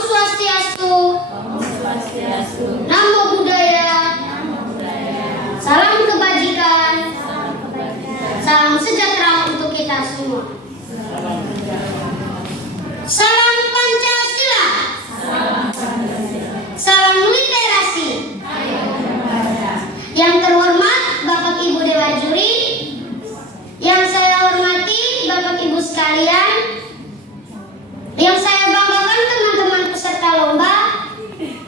Swastiastu. Namo Buddhaya. Salam kebajikan. Salam sejahtera untuk kita semua. Salam Pancasila. Salam literasi. Yang terhormat Bapak Ibu Dewa Juri, yang saya hormati Bapak Ibu sekalian, yang saya banggakan teman-teman peserta lomba.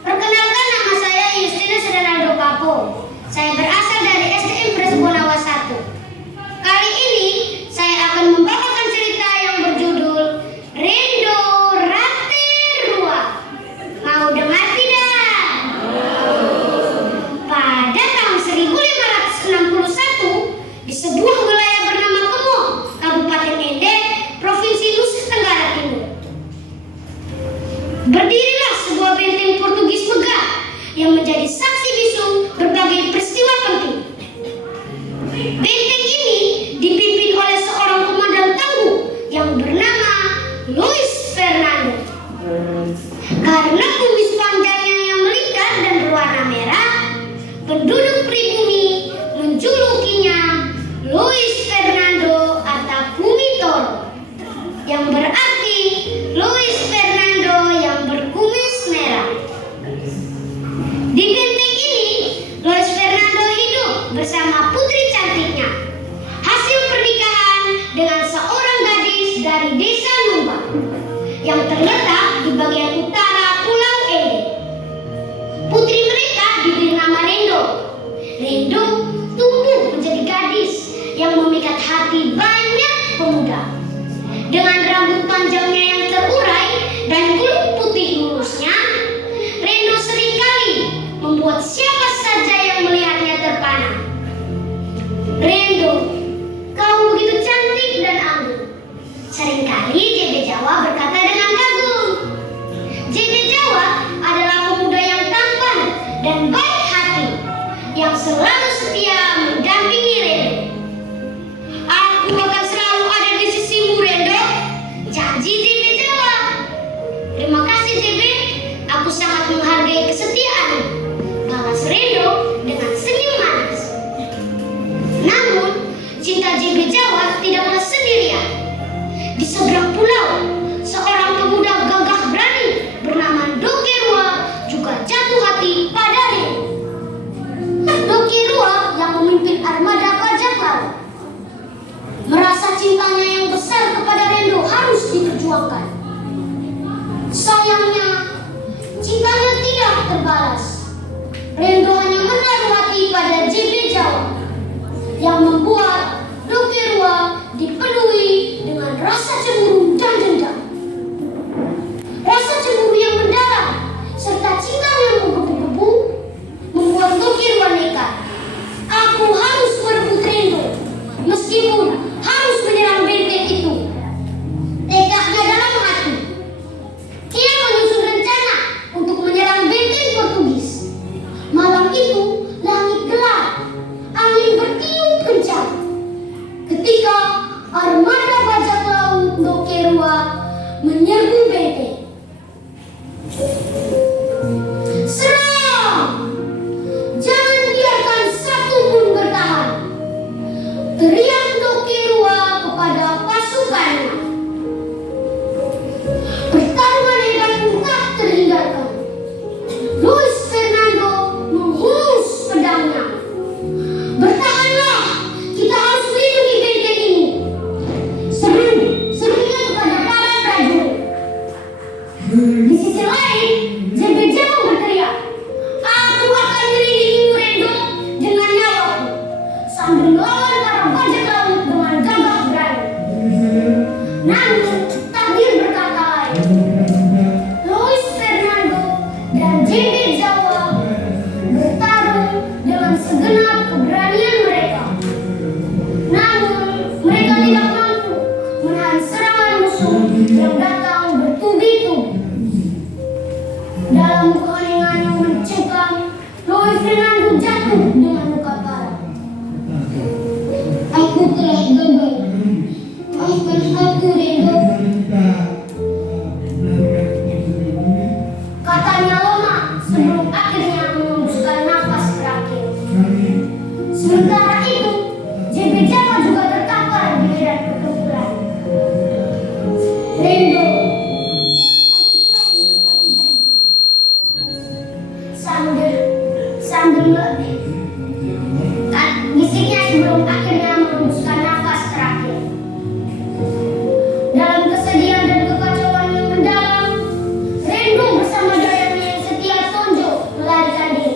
Perkenalkan, nama saya Justinus Renaldo Papo. Saya berasal dari SDN Presbonawa 1. Kali ini saya akan membawakan cerita yang berjudul Rendo Ratirua. Mau dengar tidak? Pada tahun 1561 di sebuah wilayah bernama Kemo, Kabupaten Ende, Provinsi Nusa Tenggara Timur, berdirilah sebuah benteng Portugis megah yang menjadi saksi bisu berbagai peristiwa penting. Benteng ini dipimpin oleh seorang komandan tangguh yang bernama Luis Fernando. Karena kumis panjangnya yang melingkar dan berwarna merah, penduduk pribumi menjulukinya Luis Fernando Atapumitoro, yang berarti Luis Fernando yang berkumis merah. Di benteng ini, Luis Fernando hidup bersama putri cantiknya, hasil pernikahan dengan seorang gadis dari desa Numba yang terletak di bagian utara Pulau Ende. Putri mereka diberi nama Rendo. Rendo tumbuh menjadi gadis yang memikat hati banyak pemuda. Dengan rambut panjangnya yang terurai dan kulit putih lulusnya, Rendo seringkali membuat siapa saja yang melihatnya terpana. Rendo, kau begitu cantik dan anggun. Seringkali JB Jawa berkata dengan kagum. JB Jawa adalah pemuda yang tampan dan baik hati, yang selalu setia mendampingi Rendo. Aku akan selalu ada di sisimu, Rendo, janji JB Jawa. Terima kasih JB, aku sangat menghargai kesetiaanmu, balas Rendo dengan senyum manis. Namun, cinta JB Jawa tidaklah sendirian. Di seberang pulau, seorang pemuda gagah berani bernama Dokerua juga jatuh hati pada Rendo. Dokerua yang memimpin armada bajak laut merasa cintanya yang besar kepada Rendo harus diperjuangkan. Sayangnya, cintanya tidak terbalas. Rendo hanya menaruh hati pada JB Jawa, yang membuat Dokerua dipenuhi dengan rasa cemburu dan dendam. Rasa cemburu yang mendalam serta cinta yang menggebu-gebu membuat Dokerua nekat. Aku harus merebut Rendo, meskipun harus menyerang benteng itu. Tekadnya dalam hati. Ia menyusun rencana untuk menyerang benteng Portugis. Malam itu langit gelap, angin bertiup kencang. Ketika armada bajak laut Dokerua menyerbu benteng. Serang! Jangan biarkan satu pun bertahan, teriak Dokerua kepada pasukannya. Pertarungan hebat pun tak terhindarkan. Luis Fernando menghunus pedangnya. Bertahanlah, kita harus melindungi benteng ini, serunya kepada para prajurit. Di sisi lain, JB Jawa berteriak, aku akan melindungimu Rendo dengan nyawaku, sambil melawan para bajak laut dengan gagah berani. Namun, takdir berkata lain. Luis Fernando dan JB Jawa bertarung dengan segenap keberanian mereka. Namun, mereka tidak mampu menahan serangan musuh yang datang bertubi-tubi. Dalam keheningan yang mencekam, Luis Fernando jatuh dengan luka parah. Aku telah gagal. Maafkan aku, Rendo. Rendo. Sambil bisiknya sebelum akhirnya menghembuskan nafas terakhir. Dalam kesedihan dan kekacauan yang mendalam, Rendo bersama dayangnya yang setia Tonjo melarikan diri.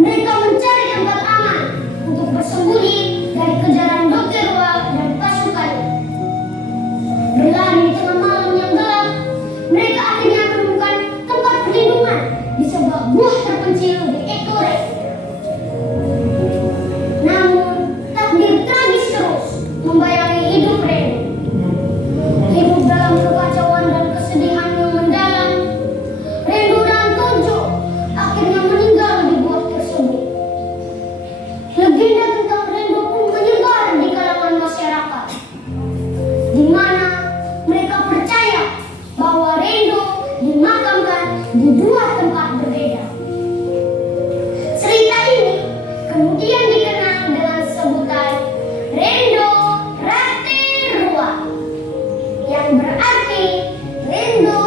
Mereka mencari tempat aman untuk bersembunyi dari kejaran Dokerwa dan pasukannya. Berlari di tengah malam yang gelap, mereka akhirnya menemukan tempat perlindungan di sebuah gua terpencil di Ekore. Namun, takdir tragis terus membayangi hidup Rendo. Hidup dalam kekacauan dan kesedihan yang mendalam, Rendo dan Tonjo akhirnya meninggal di gua tersebut. Legenda tentang Rendo pun menyebar di kalangan masyarakat, di mana mereka percaya bahwa Rendo dimakamkan di dua tempat berbeda. Cerita ini kemudian dikenal dengan sebutan Rendo Raterua, yang berarti Rendo